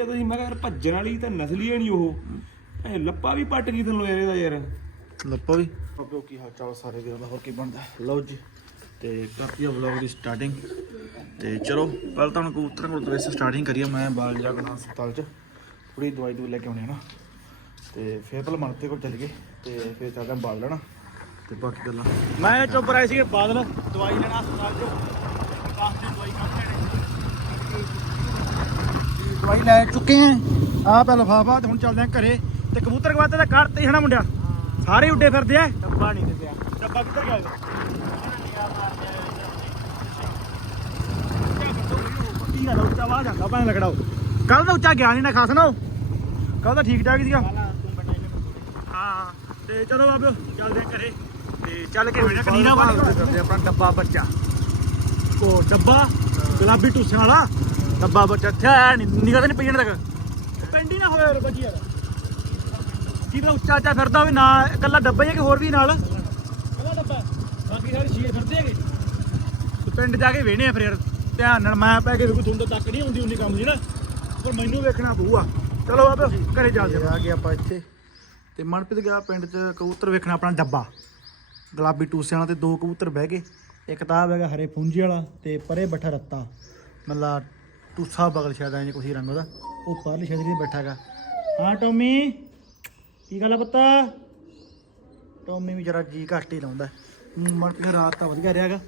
ਇਹ ਤੁਸੀਂ ਮੈਂ ਕਿਹਾ ਯਾਰ ਭੱਜਣ ਵਾਲੀ ਤਾਂ ਨਸਲੀ ਹੈ ਨਹੀਂ ਉਹ। ਐ ਲੱਪਾ ਵੀ ਪੱਟ ਗਈ ਤੁਹਾਨੂੰ ਯਾਰ ਇਹਦਾ ਯਾਰ। ਲੱਪਾ ਵੀ। ਬਾਬਿਓ ਕੀ ਹਾਲ ਚਾਲ ਸਾਰੇ ਵੀਰਾਂ ਦਾ? ਹੋਰ ਕੀ ਬਣਦਾ? ਲਓ ਜੀ ਤੇ ਕਰਤੀ ਆ ਵਲੌਗ ਦੀ ਸਟਾਰਟਿੰਗ ਤੇ ਚਲੋ ਪਹਿਲਾਂ ਤਾਂ ਹੁਣ ਕਬੂਤਰਾਂ ਕੋਲ ਤੋਂ ਵੈਸੇ ਸਟਾਰਟਿੰਗ ਕਰੀਏ। ਮੈਂ ਬਾਲ ਜਾਗਣਾ ਹਸਪਤਾਲ ਚ ਥੋੜੀ ਦਵਾਈ ਦੂਈ ਲੈ ਕੇ ਆਉਣੀ ਹੈ ਨਾ। ਤੇ ਫਿਰ ਪਹਿਲਾਂ ਮਨਤੇ ਕੋਲ ਚੱਲ ਗਏ ਤੇ ਫਿਰ ਚੱਲਦਾ ਬਾਲ ਲੈਣਾ। ਤੇ ਬਾਕੀ ਗੱਲਾਂ। ਮੈਂ ਚੁੱਪ ਰਹੇ ਸੀਗੇ ਬਾਦਲ ਦਵਾਈ ਲੈਣਾ ਹਸਪਤਾਲ ਚ। ਪਾਸ ਦੀ ਦਵਾਈ ਕੱਢ ਦਵਾਈ ਲੈ ਚੁੱਕੇ ਆ। ਆ ਪਹਿਲਾਂ ਲਫਾਫਾ ਤੇ ਹੁਣ ਚੱਲਦੇ ਆ ਘਰੇ। ਤੇ ਕਬੂਤਰ ਗਵਾਤੇ ਤਾਂ ਕੱਢਤੇ ਹਨਾ ਮੁੰਡਿਆ? ਸਾਰੇ ਹੀ ਉੱਡੇ ਫਿਰਦੇ ਆ। ਡੱਬਾ ਨਹੀਂ ਦਿੰਦੇ ਆ। ਡੱਬਾ ਕਿੱਧਰ ਗਿਆ ਕੀ ਗੱਲ ਉੱਚਾ ਵਾ ਜਾਂਦਾ ਭਾਵੇਂ ਲਗੜਾਓ ਕੱਲ ਤਾਂ ਉੱਚਾ ਗਿਆ ਨਹੀਂ ਨਾ ਖਾਸ ਨਾ ਕੱਲ ਤਾਂ ਠੀਕ ਠਾਕ ਹੀ ਸੀਗਾ ਹਾਂ ਤੇ ਚਲੋ ਬਾਬਿਓ ਚੱਲਦੇ ਆ ਘਰੇ। ਤੇ ਚੱਲ ਕੇ ਵੇਣਾ ਕਨੀਨਾ ਵਾਲੀ। ਕਰਦੇ ਆਪਣਾ ਡੱਬਾ ਬੱਚਾ। ਉਹ ਡੱਬਾ ਗੁਲਾਬੀ ਟੂਸਿਆਂ ਵਾਲਾ। ਡੱਬਾ ਬੱਚਾ ਇੱਥੇ ਆਇਆ ਨਹੀਂ ਨਿਗਾਹ ਤੇ ਨਹੀਂ ਪਈ ਜਾਣ ਤੱਕ। ਪਿੰਡ ਹੀ ਨਾ ਹੋਇਆ ਯਾਰ ਬੱਜੀ ਯਾਰ। ਜਿਹਦਾ ਉੱਚਾ ਉੱਚਾ ਫਿਰਦਾ ਹੋਵੇ ਨਾ ਇਕੱਲਾ ਡੱਬਾ ਹੀ ਹੈ ਕਿ ਹੋਰ ਵੀ ਨਾਲ? ਇਕੱਲਾ ਡੱਬਾ ਬਾਕੀ ਸਾਰੇ ਛੀਏ ਫਿਰਦੇ ਹੈਗੇ। ਤੇ ਪਿੰਡ ਜਾ ਕੇ ਵੇਹਣੇ ਆ ਫਿਰ ਯਾਰ ਧਿਆਨ ਨਾਲ ਮੈਂ ਪੈ ਕੇ ਵੀ ਕੋਈ ਧੁੰਦ ਤੱਕ ਨਹੀਂ ਹੁੰਦੀ ਉਨੀ ਕੰਮ ਦੀ ਨਾ। ਪਰ ਮੈਨੂੰ ਵੇਖਣਾ ਪਊਗਾ। ਚਲੋ ਬਾਬਾ ਘਰੇ ਚੱਲਦੇ ਆ। ਗਏ ਆਪਾਂ ਇੱਥੇ। ਤੇ ਮਨਪ੍ਰੀਤ ਗਿਆ ਪਿੰਡ 'ਚ ਕਬੂਤਰ ਵੇਖਣਾ ਆਪਣਾ ਡੱਬਾ। ਗੁਲਾਬੀ ਟੂਸਿਆਂ ਵਾਲਾ ਤੇ ਦੋ ਕਬੂਤਰ ਬਹਿ ਗਏ। ਇੱਕ ਤਾਂ ਹੈਗਾ ਹਰੇ ਫੁੰਜੀ ਵਾਲਾ ਤੇ ਪਰੇ ਬੱਠਾ ਰੱਤਾ। ਮਤਲਬ ਟੂਸਾ ਬਗਲ ਸ਼ਾਇਦ ਐਂ ਕੋਈ ਰੰਗ ਉਹਦਾ। ਉਹ ਪਰਲੀ ਸ਼ਾਇਦ ਨਹੀਂ ਬੈਠਾ ਹੈਗਾ ਹਾਂ ਟੋਮੀ ਕੀ ਗੱਲ ਆ ਪੁੱਤਾ? ਟੋਮੀ ਵੀ ਜਰਾ ਜੀ ਘੱਟ ਹੀ ਲਾਉਂਦਾ ਮਰ ਕੇ ਰਾਤ ਤਾਂ ਵਧੀਆ ਰਿਹਾਗਾ।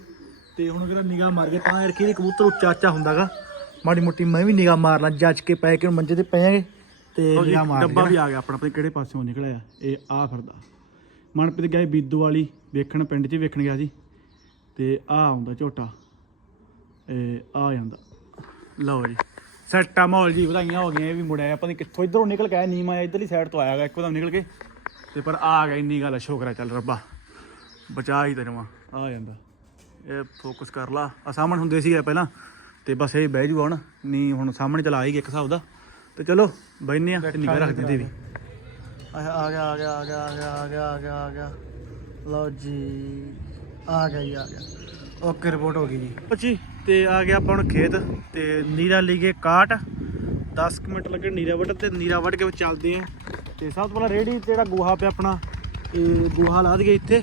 ਤੇ ਹੁਣ ਕਿਹੜਾ ਨਿਗਾਹ ਮਾਰ ਕੇ ਤਾਂ ਕਿਹਦੇ ਕਬੂਤਰ ਉੱਚਾ ਉੱਚਾ ਹੁੰਦਾਗਾ। ਮਾੜੀ ਮੋਟੀ ਮੈਂ ਵੀ ਨਿਗਾਹ ਮਾਰ ਲਾਂ ਜੱਜ ਕੇ ਪੈ ਕੇ ਮੰਜੇ ਤੇ ਪਏਗੇ ਤੇ ਨਿਗਾਹ ਮਾਰ ਡੱਬਾ ਵੀ ਆ ਗਿਆ ਆਪਣਾ ਪਤਾ ਕਿਹੜੇ ਪਾਸਿਓਂ ਨਿਕਲਿਆ? ਇਹ ਆ ਫਿਰਦਾ। ਮਨਪ੍ਰੀਤ ਗਏ ਬੀਦੂ ਵਾਲੀ ਵੇਖਣ ਪਿੰਡ 'ਚ ਵੇਖਣ ਗਿਆ ਸੀ। ਤੇ ਆ ਆਉਂਦਾ ਝੋਟਾ। ਇਹ ਆ ਜਾਂਦਾ। ਲਓ ਜੀ। ਸੈੱਟਾ ਮਾਹੌਲ ਜੀ ਵਧਾਈਆਂ ਹੋ ਗਈਆਂ ਇਹ ਵੀ ਮੁੜਿਆ। ਪਤਾ ਨਹੀਂ ਕਿੱਥੋਂ ਇਧਰੋਂ ਨਿਕਲ ਕੇ ਆਇਆ ਨੀਮਾ ਇਧਰਲੀ ਸਾਈਡ ਤੋਂ ਆਇਆਗਾ ਇੱਕੋ ਦਮ ਨਿਕਲ ਕੇ। ਤੇ ਪਰ ਆ ਗਿਆ ਇੰਨੀ ਗੱਲ ਸ਼ੁਕਰ ਚੱਲ ਰੱਬਾ। ਬਚਾ ਹੀ ਤੈਨੂੰ ਆ। ਜਾਂਦਾ। ਇਹ ਫੋਕਸ ਕਰ ਲਾ। ਆ ਸਾਹਮਣੇ ਹੁੰਦੇ ਸੀ ਪਹਿਲਾਂ ਤੇ ਬਸ ਇਹ ਬਹਿ ਜੂ ਹੁਣ। ਨਹੀਂ ਹੁਣ ਸਾਹਮਣੇ ਚਲਾ ਹੀ ਗਿਆ ਇੱਕ ਹਿਸਾਬ ਦਾ। ਤੇ ਚਲੋ ਬੈਨੇ ਆ ਤੇ ਨਿਗਾਹ ਰੱਖ ਦਿੰਦੇ ਵੀ। ਆ ਆ ਗਿਆ ਆ ਗਿਆ ਆ ਗਿਆ ਆ ਗਿਆ ਆ ਗਿਆ ਆ ਗਿਆ ਆ ਗਿਆ। ਲਓ ਜੀ। ਆ ਗਿਆ ਜੀ ਆ ਗਿਆ। ਓਕੇ ਰਿਪੋਰਟ ਹੋ ਗਈ ਜੀ। ਅੱਛੀ ਤੇ ਆ ਗਿਆ ਆਪਾਂ ਹੁਣ ਖੇਤ ਤੇ ਨੀਰਾ ਲਈ ਗਏ ਕਾਟ। 10 ਕੁ ਮਿੰਟ ਲੱਗੇ ਨੀਰਾ ਵੱਢ ਤੇ ਨੀਰਾ ਵੱਢ ਕੇ ਚੱਲਦੇ ਆ। ਤੇ ਸਭ ਤੋਂ ਪਹਿਲਾਂ ਰੇੜੀ ਜਿਹੜਾ ਗੋਹਾ ਪਿਆ ਆਪਣਾ, ਇਹ ਗੋਹਾ ਲਾ ਦਈਏ ਇੱਥੇ।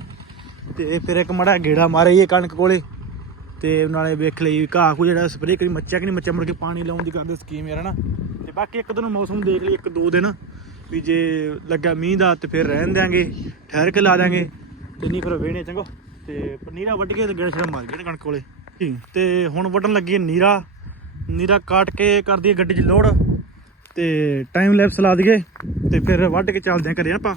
ਤੇ ਫਿਰ ਇੱਕ ਮੜਾ ਗੇੜਾ ਮਾਰੀਏ ਕਣਕ ਕੋਲੇ। ਤੇ ਨਾਲੇ ਵੇਖ ਲਈ ਘਾਹ ਕੋ ਜਿਹੜਾ ਸਪਰੇਅ ਕਰੀ ਮੱਚਿਆ ਕਿ ਨਹੀਂ ਮੱਚਿਆ ਮੁੜ ਕੇ ਪਾਣੀ ਲਾਉਣ ਦੀ ਕਰਦੇ ਸਕੀਮ ਯਾਰ, ਹਨਾ। ਤੇ ਬਾਕੀ ਇੱਕ ਦਿਨ ਮੌਸਮ ਦੇਖ ਲਈ ਇੱਕ ਦੋ ਦਿਨ, ਵੀ ਜੇ ਲੱਗਾ ਮੀਂਹ ਦਾ ਤੇ ਫਿਰ ਰਹਿਣ ਦਿਆਂਗੇ, ਠਹਿਰ ਕੇ ਲਾ ਦਿਆਂਗੇ। ਤੇ ਨਹੀਂ ਫਿਰ ਵੇਹਣੇ ਚੰਗੋ। ਤੇ ਨੀਰਾ ਵੱਢ ਕੇ ਤੇ ਗੇੜਾ ਛੜਾ ਮਾਰ ਗਏ ਕਣਕ ਕੋਲੇ। ਤੇ ਹੁਣ ਵੱਢਣ ਲੱਗੀ ਹੈ ਨੀਰਾ। ਨੀਰਾ ਕਾਟ ਕੇ ਕਰ ਦਈਏ ਗੱਡੀ 'ਚ ਲੋਡ। ਤੇ ਟਾਈਮ ਲੈਪਸ ਲਾ ਦਈਏ, ਤੇ ਫਿਰ ਵੱਢ ਕੇ ਚੱਲਦੇ ਆਂ ਘਰੇ ਆਪਾਂ।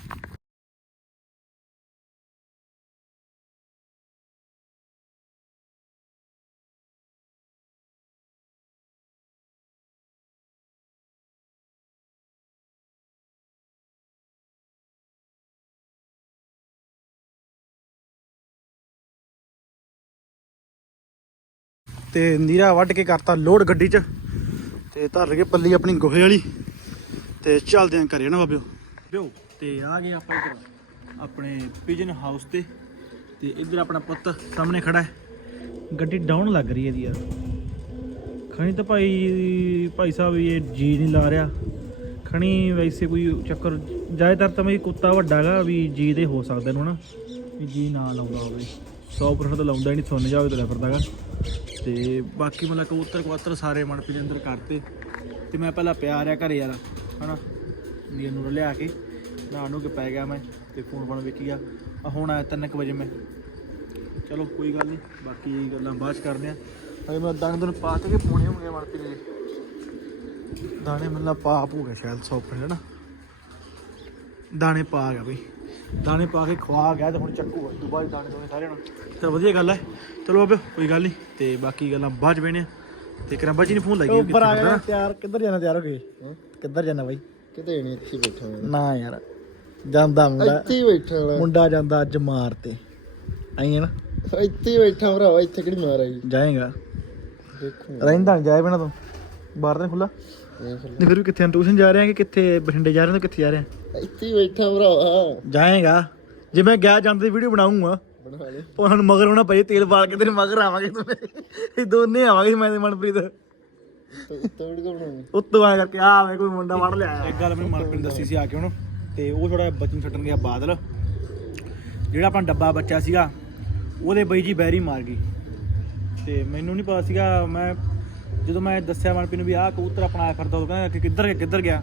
ਤੇ ਨੀਰਾ ਵੱਢ ਕੇ ਕਰਤਾ ਲੋਡ ਗੱਡੀ 'ਚ ਤੇ ਧਰ ਲਗੇ ਪੱਲੀ ਆਪਣੀ ਗੋਹੇ ਵਾਲੀ ਤੇ ਚੱਲਦੇ ਆਂ ਘਰੇ ਨਾ ਬਾਬਿਓ? ਬਿਓ ਤੇ ਆ ਗਏ ਆਪਾਂ ਇੱਧਰ, ਆਪਣੇ ਪਿਜਨ ਹਾਊਸ ਤੇ ਤੇ ਇੱਧਰ ਆਪਣਾ ਪੁੱਤ ਸਾਹਮਣੇ ਖੜਾ ਹੈ। ਗੱਡੀ ਡਾਊਨ ਲੱਗ ਰਹੀ ਹੈ ਦੀ ਯਾਰ। ਖਣੀ ਤਾਂ ਭਾਈ ਭਾਈ ਸਾਹਿਬ ਇਹ ਜੀ ਨਹੀਂ ਲਾ ਰਿਹਾ। ਖਣੀ ਵੈਸੇ ਕੋਈ ਚੱਕਰ, ਜ਼ਿਆਦਾਤਰ ਤਾਂ ਮੇਰੀ ਕੁੱਤਾ ਵੱਡਾ ਹੈਗਾ ਵੀ ਜੀ ਦੇ ਹੋ ਸਕਦਾ ਇਹਨੂੰ ਨਾ? ਵੀ ਜੀ ਨਾ ਲਾਉਂਦਾ ਹੋਵੇ। 100% ਤਾਂ ਲਾਉਂਦਾ ਹੀ ਨਹੀਂ ਸੁਣ ਜਾਵੇ ਤਾਂ ਫਿਰਦਾਗਾ ਤੇ ਬਾਕੀ ਮਤਲਬ ਕਬੂਤਰ ਕਬੂਤਰ ਸਾਰੇ ਮਨਪ੍ਰੀਤ ਦੇ ਅੰਦਰ ਕਰਤੇ। ਤੇ ਮੈਂ ਪਹਿਲਾਂ ਪਿਆ ਰਿਆ ਘਰੇ ਯਾਰ, ਹਨਾ? ਨੀਰ ਨੂੰ ਲਿਆ ਕੇ ਨਹਾ ਨੂੰ ਕੇ ਪੈ ਗਿਆ ਮੈਂ, ਤੇ ਫੋਨ ਫੋਨ ਵੇਖੀ ਗਿਆ। ਆ ਹੁਣ ਆਇਆ 3:00 ਵਜੇ ਮੈਂ। ਚਲੋ, ਕੋਈ ਗੱਲ ਨਹੀਂ ਬਾਕੀ ਗੱਲਾਂ ਬਾਅਦ ਚ ਕਰਦੇ ਆ। ਅਜੇ ਮੈਂ ਦਾਣੇ ਦੋਨੇ ਪਾ ਕੇ ਪੋਣੇ ਹੋਣਗੇ ਮਨਪ੍ਰੀਤ ਦੇ? ਦਾਣੇ ਮਤਲਬ ਪਾ ਹੋ ਗਿਆ ਸ਼ਾਇਦ 100% ਨਾ ਦਾਣੇ ਪਾ ਗਿਆ ਬਈ। ਦਾਣੇ ਪਾ ਕੇ ਖਵਾ ਗਿਆ ਤੇ ਹੁਣ ਚੱਕੂ ਉਸ ਤੋਂ ਬਾਅਦ ਦਾਣੇ ਦੋਨੇ ਸਾਰਿਆਂ ਨੂੰ। ਚਲ ਵਧੀਆ ਗੱਲ ਹੈ ਚਲੋ ਬਾਬੇ ਕੋਈ ਗੱਲ ਨਹੀਂ। ਤੇ ਬਾਕੀ ਗੱਲਾਂ ਬਾਅਦ ਚ ਵੇਣੇ ਤੇ ਕਰਾਂ ਬਾਜੀ ਨੇ ਫੋਨ ਲਾਈ ਉੱਪਰ ਆ ਗਿਆ ਤਿਆਰ ਕਿੱਧਰ ਜਾਣਾ ਤਿਆਰ ਹੋ ਗਏ ਕਿੱਧਰ ਜਾਣਾ ਬਾਈ? ਕਿਤੇ ਨਹੀਂ ਇੱਥੇ ਬੈਠਾ ਨਾ ਯਾਰ ਜਾਂਦਾ ਮੁੰਡਾ ਇੱਥੇ ਹੀ ਬੈਠਾ ਵਾਲਾ ਮੁੰਡਾ ਜਾਂਦਾ ਅੱਜ ਮਾਰ ਤੇ। ਆਈ ਹੈ ਨਾ? ਇੱਥੇ ਹੀ ਬੈਠਾ ਭਰਾਵਾ ਇੱਥੇ ਕਿਹੜੀ ਮਾਰ ਆਈ? ਜਾਏਗਾ। ਦੇਖੋ ਰਹਿੰਦਾ ਜਾਏ ਬਿਨਾ ਤੂੰ। ਬਾਹਰ ਤਾਂ ਖੁੱਲਾ ਨਹੀਂ ਫਿਰ ਵੀ ਕਿੱਥੇ ਟਿਊਸ਼ਨ ਜਾ ਰਹੇ ਆ ਕਿ ਕਿੱਥੇ? ਬਠਿੰਡੇ ਜਾ ਰਹੇ ਹੋ ਕਿੱਥੇ ਜਾ ਰਹੇ ਆ? ਇੱਥੇ ਹੀ ਬੈਠਾ ਭਰਾਵਾ ਜਾਏਗਾ। ਜੇ ਮੈਂ ਗਿਆ ਜਾਂਦੇ ਵੀਡੀਓ ਬਣਾਉਂਗਾ। ਬਣਾ ਲੈ। ਉਹਨਾਂ ਨੂੰ ਮਗਰ ਹੋਣਾ ਪਈ ਤੇਲ ਪਾ ਕੇ ਤੇਰੇ ਮਗਰ ਆਵਾਂਗੇ ਦੋਨੇ ਇਹ ਦੋਨੇ ਆਵਾਂਗੇ ਮੈਂ ਤੇ ਮਨਪ੍ਰੀਤ। ਤੋੜ ਕੇ ਬਣਾਉਂਗੇ ਉੱਤੋਂ ਆ ਕਰਕੇ ਆ ਵੇ ਕੋਈ ਮੁੰਡਾ ਵੜ ਲਿਆ। ਇੱਕ ਗੱਲ ਮੈਨੂੰ ਮਨਪ੍ਰੀਤ ਨੇ ਦੱਸੀ ਸੀ ਆ ਕੇ ਹੁਣ ਤੇ ਉਹ ਥੋੜਾ ਬੱਚਨ ਛੱਡਣ ਗਿਆ ਬਾਦਲ। ਜਿਹੜਾ ਆਪਣਾ ਡੱਬਾ ਬੱਚਾ ਸੀਗਾ ਉਹਦੇ ਬਈ ਜੀ ਬੈਰੀ ਮਾਰ ਗਈ। ਤੇ ਮੈਨੂੰ ਨਹੀਂ ਪਤਾ ਸੀਗਾ ਮੈਂ ਜਦੋਂ ਮੈਂ ਦੱਸਿਆ ਮਨਪ੍ਰੀਤ ਨੂੰ ਵੀ ਆਹ ਕਬੂਤਰ ਆਪਣਾ ਫਿਰਦਾ ਉਹ ਕਹਿੰਦਾ ਕਿ ਕਿੱਧਰ ਗਿਆ ਕਿੱਧਰ ਗਿਆ।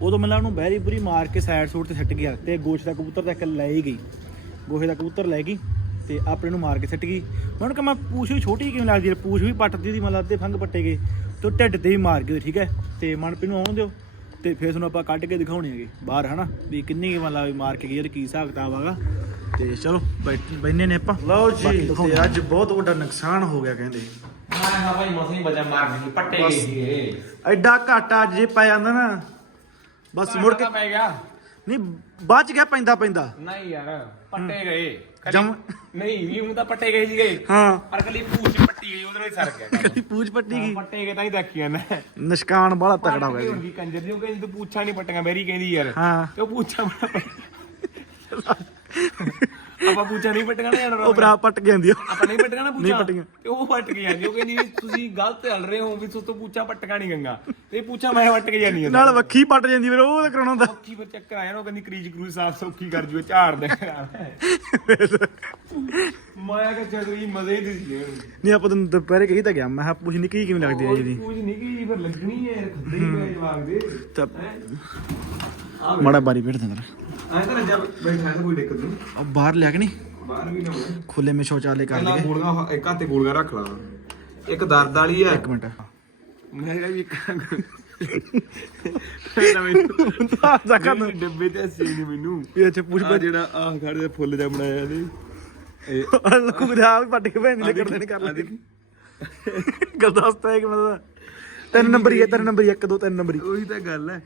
ਉਦੋਂ ਮੈਨੂੰ ਉਹਨੂੰ ਬੈਰੀ ਬੁਰੀ ਮਾਰ ਕੇ ਸਾਈਡ ਸੂਟ ਤੇ ਛੱਟ ਗਿਆ ਤੇ ਗੋਸ਼ ਦਾ ਕਬੂਤਰ ਤਾਂ ਇੱਕ ਲੈ ਹੀ ਗਈ। ਗੋਹੇ ਦਾ ਕਬੂਤਰ ਲੈ ਗਈ ਤੇ ਆਪਣੇ ਨੂੰ ਮਾਰ ਕੇ ਸਿੱਟ ਗਈ। ਮੈਂ ਉਹਨੂੰ ਕਿ ਮੈਂ ਪੂਛ ਵੀ ਛੋਟੀ ਕਿਵੇਂ ਲੱਗਦੀ ਹੈ? ਪੂਛ ਵੀ ਪੱਟਦੀ ਦੀ ਮਤਲਬ ਅੱਧੇ ਫੰਗ ਪੱਟੇ ਗਏ ਤੇ ਢਿੱਡ ਤੇ ਵੀ ਮਾਰ ਗਏ ਠੀਕ ਹੈ? ਤੇ ਮਨਪ੍ਰੀਤ ਨੂੰ ਆਉਣ ਦਿਓ ਤੇ ਫਿਰ ਤੁਹਾਨੂੰ ਆਪਾਂ ਕੱਢ ਕੇ ਦਿਖਾਉਣੇ ਹੈਗੇ ਬਾਹਰ ਹਨਾ? ਵੀ ਕਿੰਨੀ ਮਤਲਬ ਵੀ ਮਾਰ ਕੇ ਗਈ ਯਾਰ ਕੀ ਹਿਸਾਬ ਕਿਤਾਬ ਆਗਾ ਤੇ ਚਲੋ ਬੈਠੇ ਨੇ ਆਪਾਂ। ਲਓ ਜੀ ਤੇ ਅੱਜ ਬਹੁਤ ਵੱਡਾ ਨੁਕਸਾਨ ਹੋ ਗਿਆ ਕਹਿੰਦੇ। ਹਾਂ ਭਾਈ ਮਸੀਂ ਬਚਾ ਮਾਰਨੀ ਪੱਟੇ ਗਏ ਸੀਗੇ। ਐਡਾ ਘਾਟਾ ਜੇ ਪੈ ਜਾਂਦਾ ਨਾ ਬਸ ਮੁੜ ਕੇ ਪੈ ਗਿਆ। ਨਹੀਂ ਬਚ ਗਿਆ ਪੈਂਦਾ ਪੈਂਦਾ। ਨਹੀਂ ਯਾਰ ਪੱਟੇ ਗਏ। ਕਦੀ- ਜਮ- ਨਹੀਂ ਵੀ ਉਹ ਤਾਂ ਪੱਟੇ ਗਏ ਸੀਗੇ। ਹਾਂ। ਪਰ ਕਲੀ ਪੂਛ ਪੱਟੀ ਗਈ ਉਹਦੇ ਨਾਲ ਹੀ ਸਰ ਗਿਆ ਕੰਮ। ਕਦੀ ਪੂਛ ਪੱਟੀ ਹਾਂ, ਗਈ। ਪੱਟੇ ਗਏ ਤਾਂ ਹੀ ਦੇਖੀਆਂ ਨਾ ਨਿਸ਼ਕਾਨ ਬੜਾ ਤਕੜਾ ਹੋ ਗਿਆ ਜੀ। ਕੰਜਰ ਦੀ ਉਹ ਕਹਿੰਦੀ ਤੂੰ ਪੁੱਛਾਂ ਨਹੀਂ ਪੱਟੀਆਂ ਮੇਰੀ ਕਹਿੰਦੀ ਯਾਰ। ਹਾਂ। ਤੇ ਉਹ ਪੁੱਛਾਂ ਆਪਾਂ ਪੁੱਛਾਂ ਨਹੀਂ ਪੱਟੀਆਂ ਨਾ ਯਾਰ ਉਹ ਭਰਾ ਪੱਟ ਕੇ ਆਂਦੀ ਆਪਾਂ ਨਹੀਂ ਨਹੀਂ ਪੁੱਛਾਂ ਪੱਟੀਆਂ। ਤੇ ਉਹ ਪੱਟ ਕੇ ਜਾਂਦੀ ਉਹ ਕਹਿੰਦੀ ਵੀ ਤੁਸੀਂ ਗਲਤ ਚੱਲ ਰਹੇ ਹੋ ਵੀ ਤੁਸੀਂ ਪੁੱਛਾਂ ਪੱਟੀਆਂ ਨਹੀਂ ਗੰਗਾ। ਤੇ ਪੁੱਛਾਂ ਮੈਂ ਪੱਟ ਕੇ ਆ। ਨਾਲ ਵੱਖੀ ਪੱਟ ਜਾਂਦੀ ਫਿਰ ਉਹ ਤਾਂ ਕਰਾਉਣਾ ਹੁੰਦਾ। ਔਖੀ ਫਿਰ ਚੱਕਰ ਆਇਆ ਨਾ ਉਹ ਕਹਿੰਦੀ ਕਰੀਜ ਕਰੂਜ ਸਾਫ਼ ਸੌਖੀ ਕਰ ਜੂਏ ਝਾੜ ਦੇ। ਮਾਇਆ ਕੇ ਚਗਰੀ ਮਜ਼ੇ ਹੀ ਸੀ ਨਹੀਂ ਆਪਾਂ ਤੈਨੂੰ ਦੁਪਹਿਰੇ ਕਹੀ ਤਾਂ ਗਿਆ। ਮੈਂ ਕਿਹਾ ਪੁੱਛ ਨਿੱਕੀ ਕਿਵੇਂ ਲੱਗਦੀ ਹੈ ਜੀ ਕੁਝ ਨਹੀਂ ਕੀ ਫਿਰ ਲੱਗਣੀ ਹੈ ਖੱਦੇ ਹੀ। ਪਏ ਜਵਾਗ ਦੇ। ਤਾਂ ਆ ਮਾੜਾ ਬਾਰੀ ਪੇਟ ਦਿੰਦਾ ਐਂ ਤਾਂ ਜਦ ਬੈਠਾ ਤਾਂ ਕੋਈ ਦਿੱਕਤ ਨਹੀਂ। ਬਾਹਰ ਲਿਆ ਕੇ ਨਹੀਂ? ਬਾਹਰ ਵੀ ਨਾ ਹੋਵੇ ਖੁੱਲੇ ਮੇ ਸ਼ੌਚਾਲੇ ਕਰ ਪਹਿਲਾਂ ਲਈਏ। ਗੋਲੀਆਂ ਇੱਕ ਹੱਥੇ ਗੋਲੀਆਂ ਰੱਖ ਲਾ। ਇੱਕ ਦਰਦ ਵਾਲੀ ਹੈ। ਇੱਕ ਮਿੰਟ। ਮੈਂ ਕਿਹਾ ਵੀ ਇੱਕ ਪਹਿਲਾਂ ਮੈਨੂੰ। ਤਾਂ ਜ਼ਖਮ ਨਹੀਂ, ਡੱਬੇ ਤੇ ਸੀ ਨਹੀਂ ਮੈਨੂੰ ਇਹ ਇੱਥੇ ਪੁੱਛ ਆ ਜਿਹੜਾ ਆਹ ਖੜੇ ਫੁੱਲ ਜਿਹਾ ਬਣਾਇਆ ਨੇ ਇਹ ਕੁਗਦਾ ਵੀ ਪੱਟ ਕੇ ਭੈਣ ਨੇ ਕਰਦੇ ਨੇ ਕਰ ਲੈ ਗਲਦਸਤਾ ਹੈ ਕਿ ਮਤਲਬ ਤਿੰਨ ਨੰਬਰ ਹੀ ਹੈ ਤਿੰਨ ਨੰਬਰ ਹੀ ਹੈ, ਇੱਕ ਦੋ ਤਿੰਨ ਨੰਬਰ। ਹੀ ਉਹੀ ਤਾਂ ਗੱਲ ਹੈ।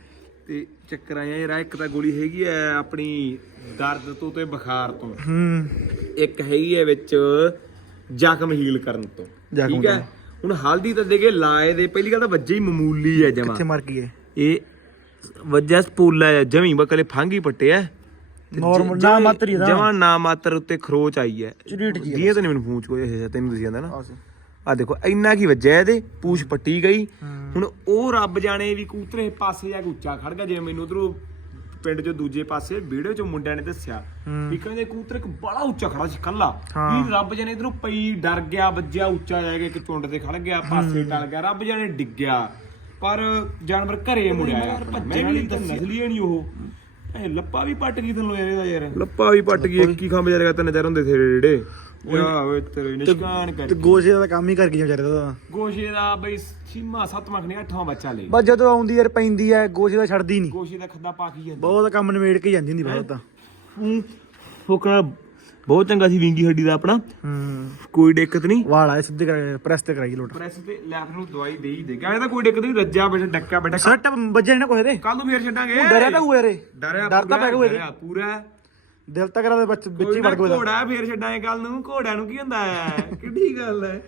ਤੇ ਚੱਕਰ ਆਇਆ ਯਾਰ ਇੱਕ ਤਾਂ ਗੋਲੀ ਹੈਗੀ ਹੈ ਆਪਣੀ ਦਰਦ ਤੋਂ ਤੇ ਬੁਖਾਰ ਤੋਂ। ਹੂੰ। ਇੱਕ ਹੈਗੀ ਹੈ ਵਿੱਚ ਜ਼ਖਮ ਹੀਲ ਕਰਨ ਤੋਂ। ਜ਼ਖਮ ਠੀਕ ਹੈ ਹੁਣ ਹਲਦੀ ਤਾਂ ਦੇਗੇ ਲਾਏ ਦੇ ਪਹਿਲੀ ਗੱਲ ਤਾਂ ਵੱਜੇ ਹੀ ਮਾਮੂਲੀ ਹੈ ਜਮਾ। ਕਿੱਥੇ ਮਰ ਗਈ ਹੈ ਇਹ ਵੱਜਾ ਸਪੂਲਾ ਹੈ ਜਮੀ ਬਕਲੇ ਫਾਂਗੀ ਪੱਟਿਆ Normal, ਨਾ ਮਾਤਰ ਹੀ ਦਾ। ਜਮਾ ਨਾ ਮਾਤਰ ਉੱਤੇ ਖਰੋਚ ਆਈ ਹੈ ਝਰੀਟ ਜੀ ਤਾਂ ਨਹੀਂ ਮੈਨੂੰ ਪੂਛ ਕੋਈ ਇਹ ਤੈਨੂੰ ਦੱਸੀ ਜਾਂਦਾ ਨਾ। ਆ ਦੇਖੋ ਇੰਨਾ ਕੀ ਵੱਜਿਆ ਇਹਦੇ ਪੂਛ ਪੱਟੀ ਗਈ। ਹੁਣ ਉਹ ਰੱਬ ਜਾਣੇ ਵੀ ਕੂਤਰੇ ਪਾਸੇ ਜਾ ਕੇ ਉੱਚਾ ਖੜ ਗਿਆ ਜਿਵੇਂ ਮੈਨੂੰ ਉਧਰੋਂ ਪਿੰਡ ਚੋਂ ਦੂਜੇ ਪਾਸੇ ਵੀਡੀਓ ਚੋਂ ਮੁੰਡਿਆਂ ਨੇ ਦੱਸਿਆ ਵੀ ਕਹਿੰਦੇ ਕੂਤਰ ਇੱਕ ਬੜਾ ਉੱਚਾ ਖੜਾ ਸੀ ਕੱਲਾ ਵੀ ਰੱਬ ਜਾਣੇ ਇਧਰੋਂ ਪਈ ਡਰ ਗਿਆ ਵੱਜਿਆ ਉੱਚਾ ਜਾ ਕੇ ਇੱਕ ਚੁੰਡ ਤੇ ਖੜ ਗਿਆ ਪਾਸੇ ਟਲ ਗਿਆ ਰੱਬ ਜਾਣੇ ਡਿੱਗਿਆ ਪਰ ਜਾਨਵਰ ਘਰੇ ਮੁੜਿਆ ਯਾਰ ਭੱਜੇ ਵੀ ਨਸਲੀ ਨਹੀਂ ਉਹ। ਇਹ ਲੱਪਾ ਵੀ ਪੱਟ ਗਈ ਤੈਨੂੰ ਯਾਰ ਇਹਦਾ ਯਾਰ। ਲੱਪਾ ਵੀ ਪੱਟ ਗਈ ਇੱਕ ਹੀ ਖੰਭ ਜਰਗਾ ਤਿੰਨ ਚਾਰ ਹੁੰਦੇ ਥੇ ਜਿਹੜੇ ਯਾ ਓਏ ਤੇਰੇ ਨਿਸ਼ਕਾਨ ਕਰ ਤੇ ਗੋਸ਼ੇ ਦਾ ਕੰਮ ਹੀ ਕਰ ਗਈ ਵਿਚਾਰੇ ਦਾ ਗੋਸ਼ੇ ਦਾ ਬਈ ਛੀਮਾ ਸੱਤਵਾਂ ਖਣੀ ਅੱਠਵਾਂ ਬੱਚਾ ਲੈ। ਬਸ ਜਦੋਂ ਆਉਂਦੀ ਯਾਰ ਪੈਂਦੀ ਹੈ ਗੋਸ਼ੇ ਦਾ ਛੱਡਦੀ ਨਹੀਂ ਗੋਸ਼ੇ ਦਾ ਖੱਦਾ ਪਾ ਕੀ ਜਾਂਦਾ। ਬਹੁਤ ਕੰਮ ਨਿਬੇੜ ਕੇ ਜਾਂਦੀ ਹੁੰਦੀ ਬਹੁਤ ਤਾਂ। ਫੋਕਾ ਬਹੁਤ ਚੰਗਾ ਸੀ ਵਿੰਗੀ ਹੱਡੀ ਦਾ ਆਪਣਾ। ਹੂੰ। ਕੋਈ ਦਿੱਕਤ ਨਹੀਂ ਵਾਲ ਆਏ ਸਿੱਧੇ ਕਰ ਪ੍ਰੈਸ ਤੇ ਕਰਾਈ ਲੋਟ। ਪ੍ਰੈਸ ਤੇ ਲੈਫ ਨੂੰ ਦਵਾਈ ਦੇ ਹੀ ਦੇ। ਕਹਿੰਦਾ ਤਾਂ ਕੋਈ ਦਿੱਕਤ ਨਹੀਂ ਰੱਜਾ ਬੈਠਾ ਡੱਕਾ ਬੈਠਾ। ਸੱਟ ਵੱਜੇ ਨਾ ਕੋਈ ਦੇ ਕੱਲ ਨੂੰ ਫੇਰ ਛੱਡਾਂਗੇ। ਡਰਿਆ ਤਾਂ ਹੋਇਆ ਰੇ ਡਰਿਆ ਡਰ ਤਾਂ ਪੈ ਗਿਆ ਡਰਿਆ ਪੂਰਾ। ਦਿਲ ਤਾਂ ਕਰਾ ਦੇ ਵਿੱਚ ਵਿੱਚ ਕੋਈ ਹੀ ਨਾ ਵੜ ਗਿਆ ਘੋੜਾ ਫੇਰ ਛੱਡਾਂਗੇ ਕੱਲ ਨੂੰ। ਘੋੜਿਆਂ ਨੂੰ ਕੀ ਹੁੰਦਾ ਹੈ? ਕਿੱਡੀ ਗੱਲ ਹੈ।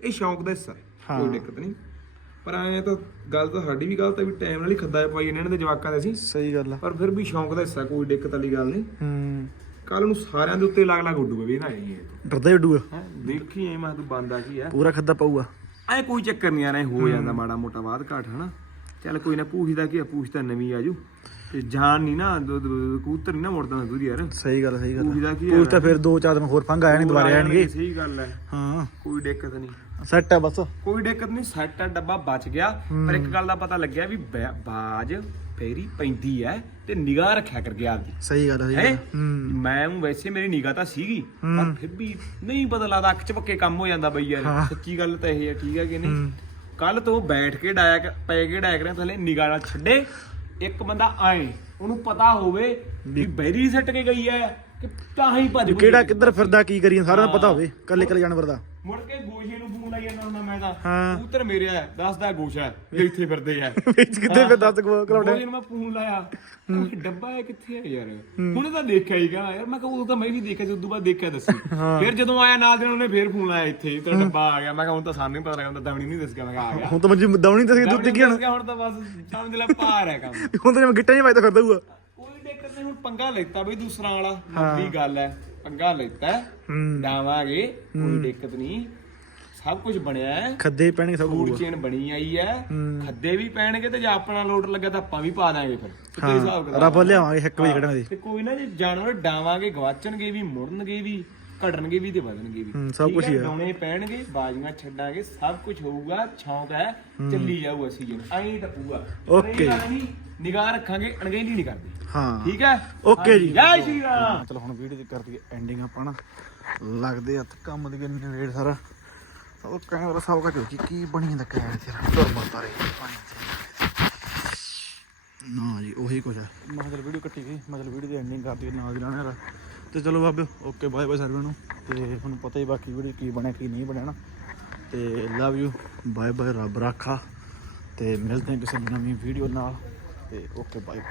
ਇਹ ਸ਼ੌਂਕ ਦਾ ਹਿੱਸਾ ਹੈ, ਕੋਈ ਦਿੱਕਤ ਨਹੀਂ। ਪਰ ਐ ਤਾਂ ਗੱਲ ਤਾਂ ਸਾਡੀ ਵੀ ਗਲਤ ਹੈ ਵੀ ਟਾਈਮ ਨਾਲ ਹੀ ਖੱਦਾ ਪਾਈ ਇਹਨਾਂ ਦੇ ਜਵਾਕਾਂ ਦੇ ਅਸੀਂ। ਸਹੀ ਗੱਲ ਆ। ਪਰ ਫਿਰ ਵੀ ਸ਼ੌਂਕ ਦਾ ਹਿੱਸਾ ਕੋਈ ਦਿੱਕਤ ਵਾਲੀ ਗੱਲ ਨਹੀਂ। ਹੂੰ। ਕੱਲ ਨੂੰ ਸਾਰਿਆਂ ਦੇ ਉੱਤੇ ਲੱਗ ਲੱਗ ਉੱਡੂਗਾ ਵੀ ਇਹ ਨਾ ਇਹ ਡਰਦਾ ਹੀ ਦੇਖੀ ਐ ਮੈਂ ਤੂੰ ਬੰਦਾ ਕੀ ਆ ਪੂਰਾ ਖੱਦਾ ਪਊਗਾ। ਐ ਕੋਈ ਚੱਕਰ ਨਹੀਂ ਆ ਰਿਹਾ ਹੋ ਜਾਂਦਾ ਮਾੜਾ ਮੋਟਾ ਬਾਦ ਘਾਟ ਹਨਾ? ਚੱਲ ਕੋਈ ਨਾ ਪੂਛਦਾ ਕੀ ਆ ਪੂਛ ਤਾਂ ਨਵੀਂ ਆਜੂ ਤੇ ਜਾਨ ਨਹੀਂ ਨਾ ਦੁੱਧ ਕਬੂਤਰ ਨਹੀਂ ਨਾ ਮੁੜਦਾ ਦੂਰ ਯਾਰ। ਸਹੀ ਗੱਲ ਸਹੀ ਗੱਲ ਕੀ ਆ ਪੂਛ ਤਾਂ ਫਿਰ ਦੋ ਚਾਰ ਦਿਨ ਹੋਰ ਫੰਗ ਆਇਆ ਨਹੀਂ ਦੁਬਾਰਾ ਆਣਗੇ ਸਹੀ ਗੱਲ ਹੈ ਹਾਂ। ਕੋਈ ਦਿੱਕਤ ਨਹੀਂ ਸੈੱਟ ਹੈ ਬਸ। ਕੋਈ ਦਿੱਕਤ ਨਹੀਂ ਸੈੱਟ ਡੱਬਾ ਬਚ ਗਿਆ। ਪਰ ਇੱਕ ਗੱਲ ਦਾ ਪਤਾ ਲੱਗਿਆ ਵੀ ਬੈ- ਬਾਜ ਫੇਰੀ ਪੈਂਦੀ ਐ ਤੇ ਨਿਗਾਹ ਰੱਖਿਆ ਕਰ ਗਿਆ ਆਪਦੀ। ਸਹੀ ਗੱਲ ਆ, ਸਹੀ ਹੈ? ਆ। ਹੂੰ। ਮੈਂ ਊਂ ਵੈਸੇ ਮੇਰੀ ਨਿਗਾਹ ਤਾਂ ਸੀਗੀ ਪਰ ਫਿਰ ਵੀ ਨਹੀਂ ਪਤਾ ਲੱਗਦਾ ਅੱਖ ਚ ਪੱਕੇ ਕੰਮ ਹੋ ਜਾਂਦਾ ਬਈ ਯਾਰ। ਸੱਚੀ ਗੱਲ ਤਾਂ ਇਹ ਹੈ ਠੀਕ ਹੈ ਕਿ ਨਹੀਂ? ਕੱਲ ਤੋਂ ਬੈਠ ਕੇ ਡਾਇਆ ਪੈ ਕੇ ਡਾਇਆ ਕਰਾਂ ਥੱਲੇ ਨਿਗਾਹ ਨਾਲ ਛੱਡੇ। ਇੱਕ ਬੰਦਾ ਆਏ ਉਹਨੂੰ ਪਤਾ ਹੋਵੇ ਵੀ ਬੈਰੀ ਸੱਟ ਕੇ ਗਈ ਹੈ ਕਿ ਤਾਂ ਹੀ ਭੱਜ ਕਿਹੜਾ। ਕਿੱਧਰ ਫਿਰਦਾ ਕੀ ਕਰੀ ਸਾਰਾ ਦਿਨ ਪਤਾ ਹੋਵੇ ਕੱਲੇ ਕੱਲੇ ਜਾਨਵਰ ਦਾ ਮੁੜ ਕੇ ਗੋਸ਼ੇ ਨੂੰ ਫੋਨ ਲਾਈ ਜਾਂਦਾ ਹੁੰਦਾ ਮੈਂ ਤਾਂ ਹਾਂ। ਕਬੂਤਰ ਮੇਰੇ ਆ ਦੱਸਦਾ ਗੋਸ਼ਾ ਵੀ ਇੱਥੇ ਫਿਰਦੇ ਆ। ਵਿੱਚ ਕਿੱਥੇ ਫਿਰ 10 ਕਰੋੜ ਗੋਸ਼ੇ ਨੂੰ ਮੈਂ ਫੋਨ ਲਾਇਆ ਉਹ ਡੱਬਾ ਇਹ ਕਿੱਥੇ ਆ ਯਾਰ? ਹੁਣੇ ਤਾਂ ਦੇਖਿਆ ਹੀ ਯਾਰ ਮੈਂ ਕਿਹਾ ਉਦੋਂ ਤਾਂ ਮੈਂ ਵੀ ਦੇਖਿਆ ਸੀ ਉਦੋਂ ਬਾਅਦ ਦੇਖਿਆ ਦੱਸੀ। ਫਿਰ ਜਦੋਂ ਆਇਆ ਨਾਲ ਦੇ ਉਹਨੇ ਫੇਰ ਫੋਨ ਲਾਇਆ ਇੱਥੇ ਤੇਰਾ ਡੱਬਾ ਆ ਗਿਆ। ਮੈਂ ਕਿਹਾ ਹੁਣ ਤਾਂ ਸਾਨੂੰ ਹੀ ਪਤਾ ਲੱਗਾ ਤਾਂ ਦਵਣੀ ਨਹੀਂ ਦੱਸ ਗਿਆ ਮੈਂ ਕਿਹਾ ਆ ਗਿਆ। ਹੁਣ ਤਾਂ ਮੰਜੀ ਦਵਣੀ ਤੇ ਦੁੱਧ ਦਵਣੀ ਕੀ ਹਣ ਦੱਸ ਗਿਆ, ਹੁਣ ਤਾਂ ਬਸ ਸਮਝ ਲੈ ਪਾਰ ਹੈ ਕੰਮ। ਹੁਣ ਤਾਂ ਜਿਵੇਂ ਗਿੱਟਾਂ ਹੀ ਵੱਜਦਾ ਫਿਰਦਾ ਹੋਊਗਾ ਕੋਈ ਦਿੱਕਤ ਨਹੀਂ ਹੁਣ ਪੰਗਾ ਲੈਤਾ ਬਈ ਦੂਸਰਾ ਵਾਲਾ ਵੱਡੀ ਗੱਲ ਹੈ। ਪੰਗਾ ਲੈਤਾ ਹੂੰ। ਡਾਵਾਂਗੇ ਕੋਈ ਦਿੱਕਤ ਨਹੀਂ। ਸਭ ਕੁਝ ਬਣਿਆ ਹੈ। ਖੱਦੇ ਪੈਣਗੇ ਸਭ ਫੂਡ ਕੁਝ ਚੇਨ ਬਣੀ ਆਈ ਹੈ। ਖੱਦੇ ਵੀ ਪੈਣਗੇ ਤੇ ਜੇ ਆਪਣਾ ਲੋਡ ਲੱਗਾ ਤਾਂ ਆਪਾਂ ਵੀ ਪਾ ਦਾਂਗੇ ਫਿਰ। ਹਿਸਾਬ ਕਿਤਾਬ ਰੱਬ ਲਿਆਵਾਂਗੇ ਇੱਕ ਵਜੇ ਕੱਢਾਂਗੇ ਤੇ ਕੋਈ ਨਾ ਜੇ ਜਾਨਵਰ ਡਾਵਾਂਗੇ ਗਵਾਚਣਗੇ ਵੀ ਮੁੜਨਗੇ ਵੀ ਘਟਣਗੇ ਵੀ ਤੇ ਵਧਣਗੇ ਵੀ। ਸਭ ਕੁਛ ਹੀ। ਡਾਉਣੇ ਪੈਣਗੇ ਬਾਜ਼ੀਆਂ ਛੱਡਾਂਗੇ ਸਭ ਕੁਝ ਹੋਊਗਾ ਸ਼ੌਂਕ ਹੈ ਚੱਲੀ ਜਾਊਗਾ ਸੀਜ਼ਨ ਐਂ ਤਾਂ ਪੂਗਾ Okay. ਨਿਗਾਹ ਰੱਖਾਂਗੇ ਅਣਗਹਿਲੀ ਨਹੀਂ ਕਰਦੇ। ਹਾਂ। ਠੀਕ ਹੈ? Okay ਹਾਂਜੀ, ਜੀ। ਜੈ ਸ਼੍ਰੀ ਰਾਮ। ਚਲੋ ਹੁਣ ਵੀਡੀਓ ਦੀ ਕਰਦੀ ਐਂਡਿੰਗ ਆਪਾਂ ਨਾ। ਲੱਗਦੇ ਹੱਥ ਕੰਮ ਦੀ ਨਵੇੜ ਸਾਰਾ। ਉਹ ਕੈਮਰਾ ਸਾਫ਼ ਕਰ ਕਿ ਕੀ ਬਣੀ ਜਾਂਦਾ ਕੈਮਰਾ ਤੇਰਾ ਤੁਰ ਮਰਦਾ ਰੇ ਨਾ ਜੀ ਉਹੀ ਕੁਝ ਹੈ। ਮੈਂ ਚਲ ਵੀਡੀਓ ਕੱਟੀ ਗਈ ਮੈਂ ਚਲ ਵੀਡੀਓ ਦੀ ਐਂਡਿੰਗ ਕਰਦੀ ਨਾਲ ਦੀ ਨਾਲ ਤੇ ਚਲੋ ਬਾਬਿਓ ਓਕੇ ਬਾਏ ਬਾਏ ਸਾਰਿਆਂ ਨੂੰ। ਤੇ ਤੁਹਾਨੂੰ ਪਤਾ ਹੀ ਬਾਕੀ ਵੀਡੀਓ ਕੀ ਬਣਿਆ ਕੀ ਨਹੀਂ ਬਣਿਆ ਨਾ। ਤੇ ਲਵ ਯੂ ਬਾਏ ਬਾਏ ਰੱਬ ਰਾਖਾ। ਤੇ ਮਿਲਦੇ ਹਾਂ ਕਿਸੇ ਨਵੀਂ ਵੀਡੀਓ ਨਾਲ। ਤੇ ਓਕੇ ਬਾਏ।